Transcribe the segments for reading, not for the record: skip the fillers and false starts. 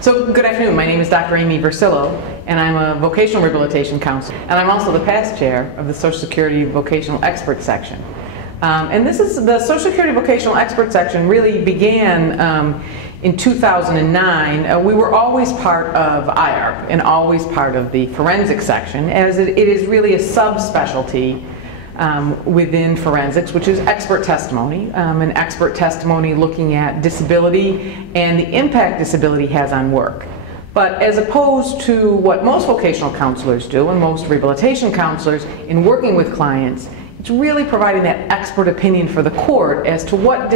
So good afternoon, my name is Dr. Amy Vercillo, and I'm a vocational rehabilitation counselor, and I'm also the past chair of the Social Security Vocational Expert Section. And this is the Social Security Vocational Expert Section really began in 2009. We were always part of IARP and always part of the forensic section, as it is really a subspecialty within forensics, which is expert testimony, an expert testimony looking at disability and the impact disability has on work. But as opposed to what most vocational counselors do and most rehabilitation counselors in working with clients, it's really providing that expert opinion for the court as to what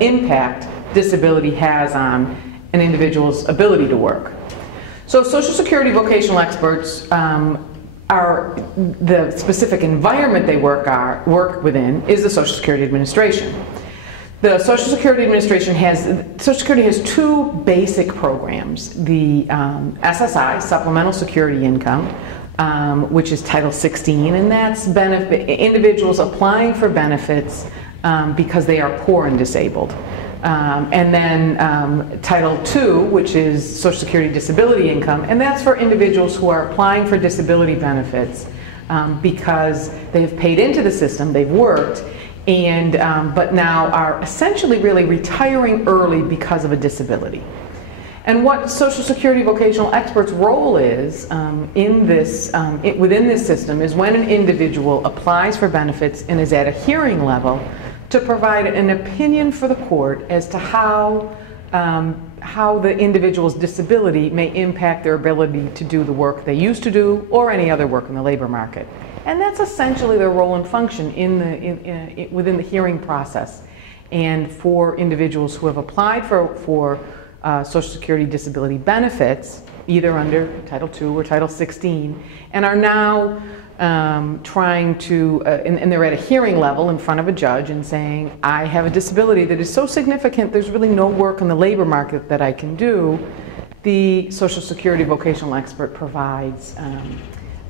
impact disability has on an individual's ability to work. So Social Security vocational experts are the specific environment they work within is the Social Security Administration. The Social Security Administration Social Security has two basic programs: the SSI, Supplemental Security Income, which is Title 16, and that's individuals applying for benefits because they are poor and disabled. And then Title II, which is Social Security Disability Income, and that's for individuals who are applying for disability benefits because they've paid into the system, they've worked, and but now are essentially really retiring early because of a disability. And what Social Security vocational experts' role is within this system is when an individual applies for benefits and is at a hearing level, to provide an opinion for the court as to how the individual's disability may impact their ability to do the work they used to do or any other work in the labor market. And that's essentially their role and function within the hearing process. And for individuals who have applied for Social Security disability benefits, either under Title II or Title 16, and are now trying to, and they're at a hearing level in front of a judge and saying, I have a disability that is so significant there's really no work in the labor market that I can do, the Social Security vocational expert provides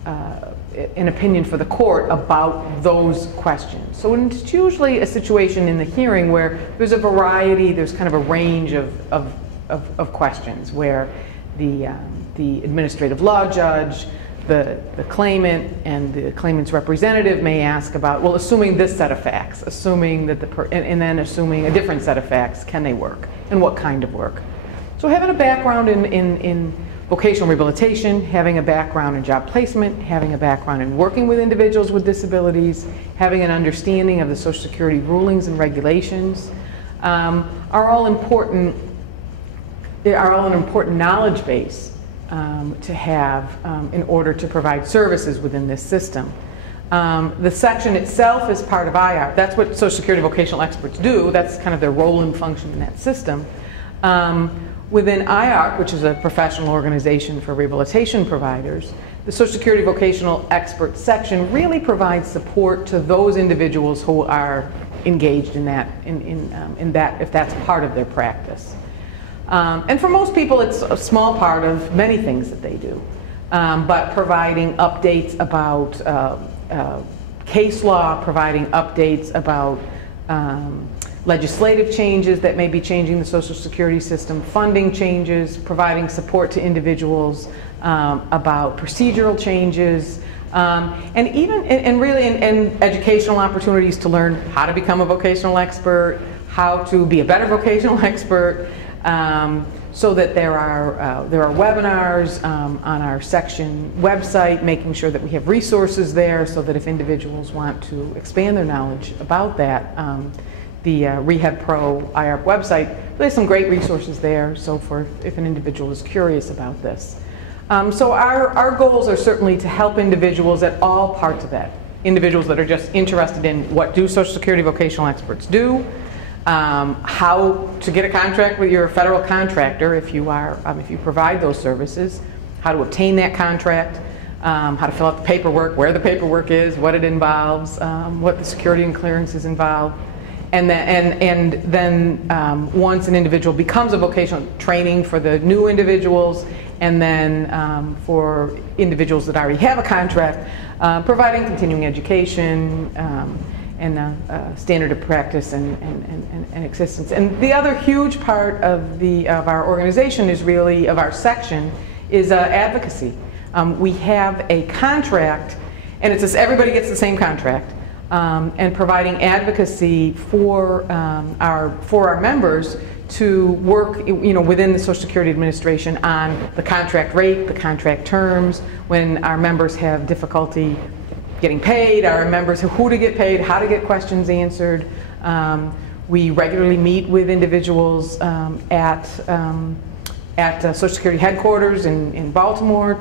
an opinion for the court about those questions. So it's usually a situation in the hearing where there's a variety, there's kind of a range of questions where the administrative law judge, the claimant and the claimant's representative may ask about, well, assuming this set of facts, assuming that and then assuming a different set of facts, can they work and what kind of work? So having a background in vocational rehabilitation, having a background in job placement, having a background in working with individuals with disabilities, having an understanding of the Social Security rulings and regulations are all important. They are all an important knowledge base to have in order to provide services within this system. The section itself is part of IARP. That's what Social Security vocational experts do. That's kind of their role and function in that system. Within IARP, which is a professional organization for rehabilitation providers, the Social Security vocational expert section really provides support to those individuals who are engaged in that, if that's part of their practice. And for most people, it's a small part of many things that they do. But providing updates about case law, providing updates about legislative changes that may be changing the Social Security system, funding changes, providing support to individuals about procedural changes, and even and educational opportunities to learn how to become a vocational expert, how to be a better vocational expert. So that there are webinars on our section website, making sure that we have resources there so that if individuals want to expand their knowledge about that, the Rehab Pro IARP website, there's some great resources there. So if an individual is curious about this. So our goals are certainly to help individuals at all parts of that. Individuals that are just interested in what do Social Security vocational experts do, how to get a contract with your federal contractor if you provide those services, how to obtain that contract, how to fill out the paperwork, where the paperwork is, what it involves, what the security and clearances involve, and then once an individual becomes a vocational training for the new individuals, and then for individuals that already have a contract, providing continuing education standard of practice and existence. And the other huge part of our organization is really, of our section, is advocacy. We have a contract, and it's everybody gets the same contract, and providing advocacy for our members to work, within the Social Security Administration on the contract rate, the contract terms, when our members have difficulty getting paid, our members who to get paid, how to get questions answered. We regularly meet with individuals at Social Security headquarters in Baltimore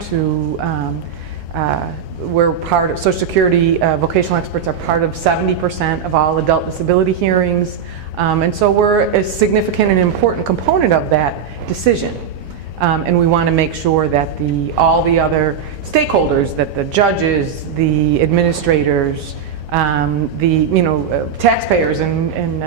we're part of Social Security vocational experts are part of 70% of all adult disability hearings, and so we're a significant and important component of that decision. And we want to make sure that all the other stakeholders, that the judges, the administrators, taxpayers and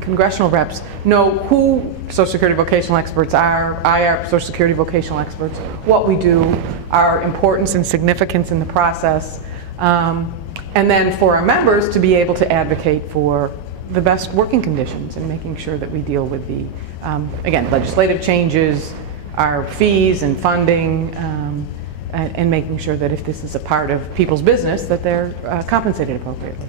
congressional reps know who Social Security vocational experts are, IARP Social Security vocational experts, what we do, our importance and significance in the process, and then for our members to be able to advocate for the best working conditions and making sure that we deal with the, again, legislative changes, our fees and funding, and making sure that if this is a part of people's business, that they're compensated appropriately.